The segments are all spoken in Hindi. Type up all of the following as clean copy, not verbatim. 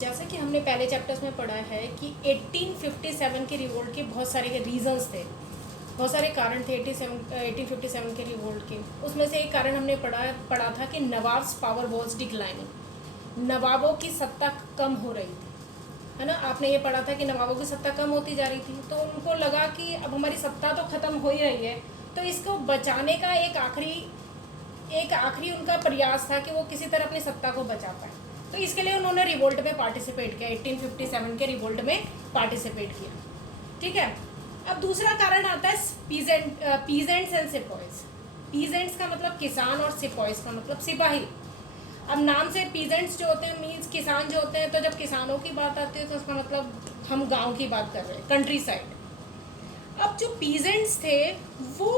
जैसा कि हमने पहले चैप्टर्स में पढ़ा है कि 1857 के रिवोल्ट के बहुत सारे रीजंस थे, बहुत सारे कारण थे 1857 के रिवोल्ट के। उसमें से एक कारण हमने पढ़ा था कि नवाब्स पावर वॉज डिक्लाइनिंग, नवाबों की सत्ता कम हो रही थी, है ना। आपने ये पढ़ा था कि नवाबों की सत्ता कम होती जा रही थी, तो उनको लगा कि अब हमारी सत्ता तो ख़त्म हो ही रही है, तो इसको बचाने का एक आखिरी उनका प्रयास था कि वो किसी तरह अपनी सत्ता को बचा पाए। तो इसके लिए उन्होंने रिवोल्ट में पार्टिसिपेट किया, 1857 के रिवोल्ट में पार्टिसिपेट किया। ठीक है। अब दूसरा कारण आता है पीजेंट्स एंड सिपॉइज। पीजेंट्स का मतलब किसान और सिपॉइज का मतलब सिपाही। अब नाम से पीजेंट्स जो होते हैं मीन्स किसान जो होते हैं, तो जब किसानों की बात आती है तो उसका मतलब हम गांव की बात कर रहे हैं, कंट्री साइड। अब जो पीजेंट्स थे वो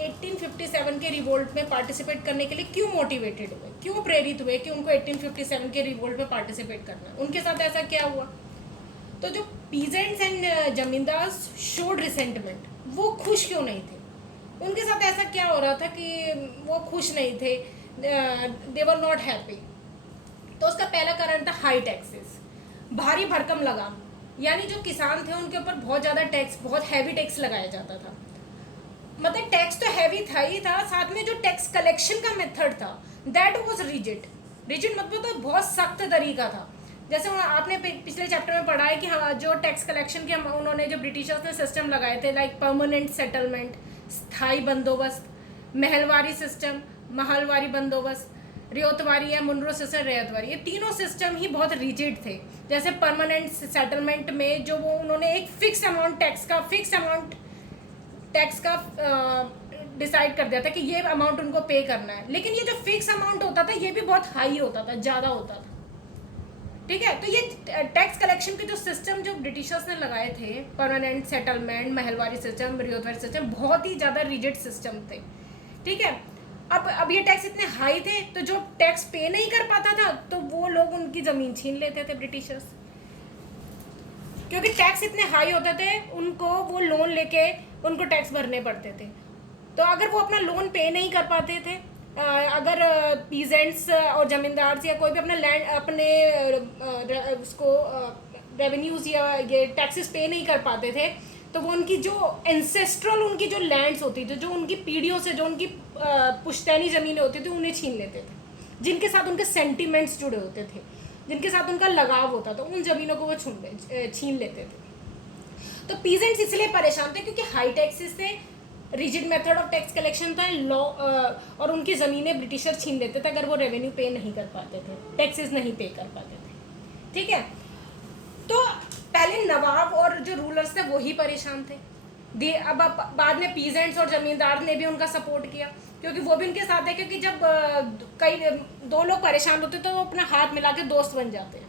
1857 के रिवोल्ट में पार्टिसिपेट करने के लिए क्यों मोटिवेटेड हुए, क्यों प्रेरित हुए कि उनको 1857 के रिवोल्ट में पार्टिसिपेट करना है, उनके साथ ऐसा क्या हुआ। तो जो पीजेंट्स एंड जमींदार शोड रिसेंटमेंट, वो खुश क्यों नहीं थे, उनके साथ ऐसा क्या हो रहा था कि वो खुश नहीं थे, दे वर नॉट हैप्पी। तो उसका पहला कारण था हाई टैक्सेस, भारी भरकम लगाम, यानी जो किसान थे उनके ऊपर बहुत ज़्यादा टैक्स, बहुत हैवी टैक्स लगाया जाता था। मतलब टैक्स तो हैवी था ही था, साथ में जो टैक्स कलेक्शन का मेथड था दैट वाज रिजिड। रिजिड मतलब तो बहुत सख्त तरीका था। जैसे आपने पिछले चैप्टर में पढ़ा है कि हाँ, जो टैक्स कलेक्शन के उन्होंने जो ब्रिटिशर्स ने सिस्टम लगाए थे, लाइक परमानेंट सेटलमेंट, स्थायी बंदोबस्त, महलवारी सिस्टम, महलवारी बंदोबस्त, रियोतवारी या मुनरो सिस्टम, रेयतवारी, ये तीनों सिस्टम ही बहुत रिजिड थे। जैसे परमानेंट सेटलमेंट में जो वो उन्होंने एक फिक्स अमाउंट टैक्स का डिसाइड कर दिया था कि ये अमाउंट उनको पे करना है, लेकिन ये जो फिक्स अमाउंट होता था ये भी बहुत हाई होता था, ज़्यादा होता था। ठीक है। तो ये टैक्स कलेक्शन के जो सिस्टम जो ब्रिटिशर्स ने लगाए थे, permanent settlement, Mahalwari system, Ryotwari system, बहुत ही ज़्यादा रिजिड सिस्टम थे। ठीक है। अब ये टैक्स इतने हाई थे तो जो टैक्स पे नहीं कर पाता था तो वो लोग उनकी ज़मीन छीन लेते थे ब्रिटिशर्स, क्योंकि टैक्स इतने हाई होते थे, उनको वो लोन लेके उनको टैक्स भरने पड़ते थे। तो अगर वो अपना लोन पे नहीं कर पाते थे, अगर पीजेंट्स और ज़मींदार या कोई भी अपना लैंड अपने उसको रेवेन्यूज़ या ये टैक्सेस पे नहीं कर पाते थे, तो वो उनकी जो एंसेस्ट्रल उनकी जो लैंड्स होती थी, जो उनकी पीढ़ियों से जो उनकी पुश्तैनी ज़मीनें होती थी, उन्हें छीन लेते थे, जिनके साथ उनके सेंटिमेंट्स जुड़े होते थे, जिनके साथ उनका लगाव होता था, उन ज़मीनों को वो छीन लेते थे। तो पीजेंट्स इसलिए परेशान थे क्योंकि हाई टैक्सेस थे, rigid method of tax collection था, लॉ, और उनकी ज़मीनें ब्रिटिशर छीन लेते थे अगर वो रेवेन्यू पे नहीं कर पाते थे, टैक्सेस नहीं पे कर पाते थे। ठीक है। तो पहले नवाब और जो रूलर्स थे वो ही परेशान थे। अब बाद में पीजेंट्स और ज़मींदार ने भी उनका सपोर्ट किया, क्योंकि वो भी उनके साथ है, क्योंकि जब कई दो लोग परेशान होते तो वो अपना हाथ मिला के दोस्त बन जाते हैं।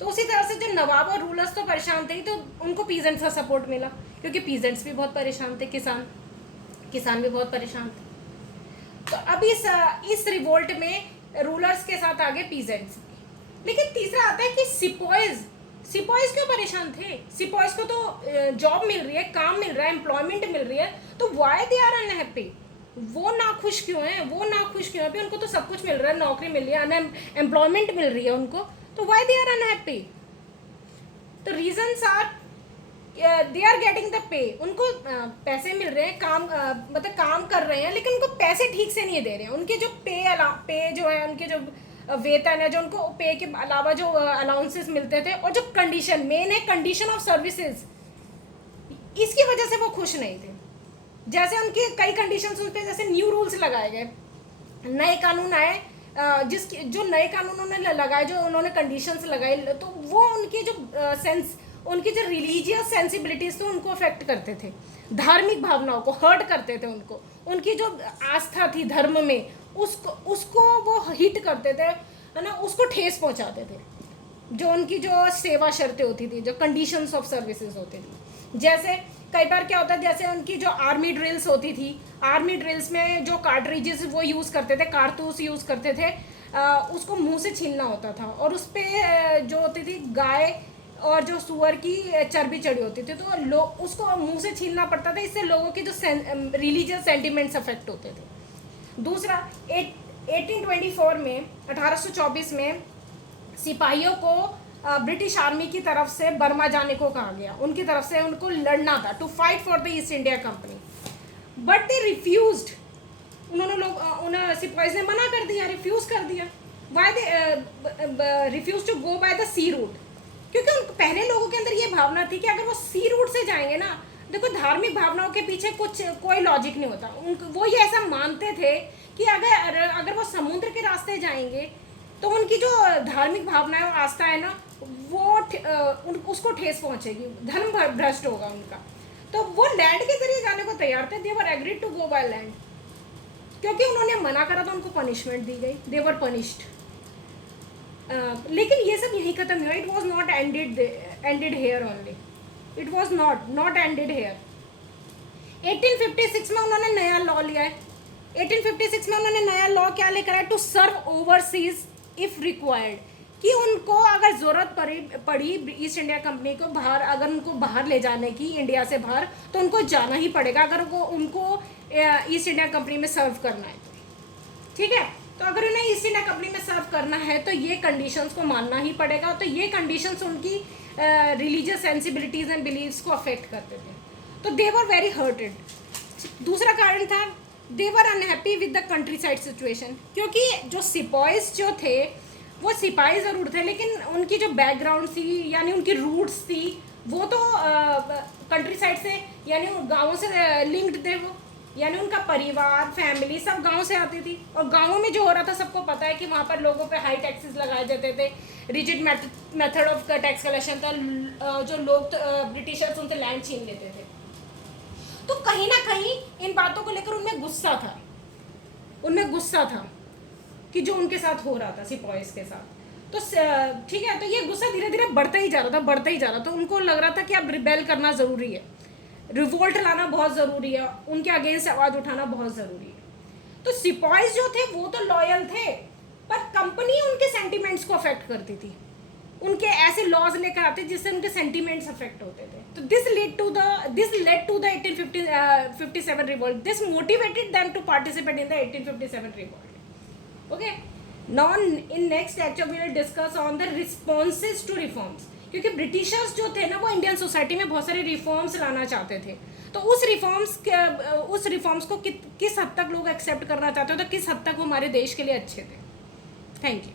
तो उसी तरह से जो नवाब और रूलर्स तो परेशान थे, तो उनको पीजेंट्स का सपोर्ट मिला, क्योंकि पीजेंट्स भी बहुत परेशान थे, किसान भी बहुत परेशान थे। तो अब इस रिवोल्ट में रूलर्स के साथ आगे पीजेंट्स। लेकिन तीसरा आता है कि सिपॉइज क्यों परेशान थे। सिपॉइज को तो जॉब मिल रही है, काम मिल रहा है, एम्प्लॉयमेंट मिल रही है, तो व्हाई दे आर अनहैप्पी, वो नाखुश क्यों हैं, अभी उनको तो सब कुछ मिल रहा है, नौकरी मिल रही है, एम्प्लॉयमेंट मिल रही है उनको, तो व्हाई दे आर अनहैप्पी। तो reasons are they are getting the pay, उनको पैसे मिल रहे हैं, मतलब काम कर रहे हैं, लेकिन उनको पैसे ठीक से नहीं दे रहे हैं। उनके जो पे जो है, उनके जो वेतन है, जो उनको पे के अलावा जो अलाउंसेस मिलते थे, और जो कंडीशन मेन है, कंडीशन ऑफ सर्विसेज, इसकी वजह से वो खुश नहीं थे। जैसे उनके कई कंडीशंस उन पे, जैसे न्यू रूल्स लगाए गए, नए कानून आए, जो नए कानून उन्होंने लगाए, जो उन्होंने कंडीशंस लगाए, तो वो उनकी जो रिलीजियस सेंसिबिलिटीज थे उनको अफेक्ट करते थे, धार्मिक भावनाओं को हर्ट करते थे, उनकी जो आस्था थी धर्म में, उसको वो हिट करते थे, है ना, उसको ठेस पहुंचाते थे। जो उनकी जो सेवा शर्तें होती थी, जो कंडीशंस ऑफ सर्विसेज होती थी, जैसे कई बार क्या होता है, जैसे उनकी जो आर्मी ड्रिल्स होती थी, आर्मी ड्रिल्स में जो कार्ट्रिजेस वो यूज़ करते थे, कारतूस यूज़ करते थे, उसको मुंह से छीलना होता था, और उस पर जो होती थी गाय और जो सुअर की चर्बी चढ़ी होती थी, तो लोग उसको मुंह से छीलना पड़ता था, इससे लोगों के जो रिलीजियस सेंटिमेंट्स अफेक्ट होते थे। दूसरा 1824 में 1824 में सिपाहियों को ब्रिटिश आर्मी की तरफ से बर्मा जाने को कहा गया, उनकी तरफ से उनको लड़ना था, to fight for the East India Company, but they refused. उन्होंने उन सिपाहीज ने मना कर दिया, रिफ्यूज़ कर दिया। Why they refuse to go by the sea route? क्योंकि उन पहले लोगों के अंदर ये भावना थी कि अगर वो सी रूट से जाएंगे ना, देखो धार्मिक भावनाओं के पीछे कोई लॉजिक नहीं होता। वो ये ऐसा मानते थे कि अगर वो समुद्र के रास्ते जाएंगे तो उनकी जो धार्मिक भावनाएं और आस्था है ना, वो उसको ठेस पहुंचेगी, धर्म भ्रष्ट होगा उनका। तो वो लैंड के जरिए जाने को तैयार थे, they were agreed to go by land. क्योंकि उन्होंने मना करा तो उनको पनिशमेंट दी गई, दे वर पनिश्ड। लेकिन ये सब यहीं खत्म हुआ। It was not ended here only, it was not ended here. 1856 में उन्होंने नया लॉ लिया है। 1856 में उन्होंने नया लॉ क्या लेकर आया? To serve overseas if required, कि उनको अगर ज़रूरत पड़ी ईस्ट इंडिया कंपनी को बाहर, अगर उनको बाहर ले जाने की, इंडिया से बाहर, तो उनको जाना ही पड़ेगा अगर उनको ईस्ट इंडिया कंपनी में सर्व करना है तो। ठीक है, तो अगर उन्हें ईस्ट इंडिया कंपनी में सर्व करना है तो ये कंडीशंस को मानना ही पड़ेगा। तो ये कंडीशंस उनकी रिलीजियस सेंसिबिलिटीज़ एंड बिलीव्स को अफेक्ट करते थे, तो दे वर वेरी हर्टेड। दूसरा कारण था, they were unhappy with the countryside situation, क्योंकि जो सिपाहीज जो थे वो सिपाही ज़रूर थे, लेकिन उनकी जो बैकग्राउंड थी, यानी उनकी रूट्स थी, वो तो कंट्री साइड से, यानी गाँवों से लिंक्ड थे वो, यानी उनका परिवार, फैमिली सब गांव से आती थी। और गांवों में जो हो रहा था सबको पता है कि वहाँ पर लोगों पे हाई टैक्सेस लगाए जाते थे, rigid method of tax collection था, जो लोग ब्रिटिशर्स उनसे लैंड छीन लेते थे। तो कहीं ना कहीं इन बातों को लेकर उनमें गुस्सा था कि जो उनके साथ हो रहा था सिपाहीज के साथ। तो ठीक है, तो ये गुस्सा धीरे धीरे बढ़ता ही जा रहा था। तो उनको लग रहा था कि अब रिबेल करना ज़रूरी है, रिवोल्ट लाना बहुत ज़रूरी है, उनके अगेंस्ट आवाज़ उठाना बहुत ज़रूरी है। तो सिपाहीज जो थे वो तो लॉयल थे, पर कंपनी उनके सेंटिमेंट्स को अफेक्ट करती थी, उनके ऐसे लॉज लेकर आते जिससे उनके सेंटिमेंट्स अफेक्ट होते थे। तो this led to the 1857 revolt. This motivated them to participate in the 1857 revolt. Okay, now in next lecture we will discuss on the responses to reforms, क्योंकि ब्रिटिशर्स जो थे ना वो इंडियन सोसाइटी में बहुत सारे रिफॉर्म्स लाना चाहते थे। तो उस रिफॉर्म्स को किस हद तक लोग एक्सेप्ट करना चाहते थे, तो किस हद तक वो हमारे देश के लिए अच्छे थे। Thank you.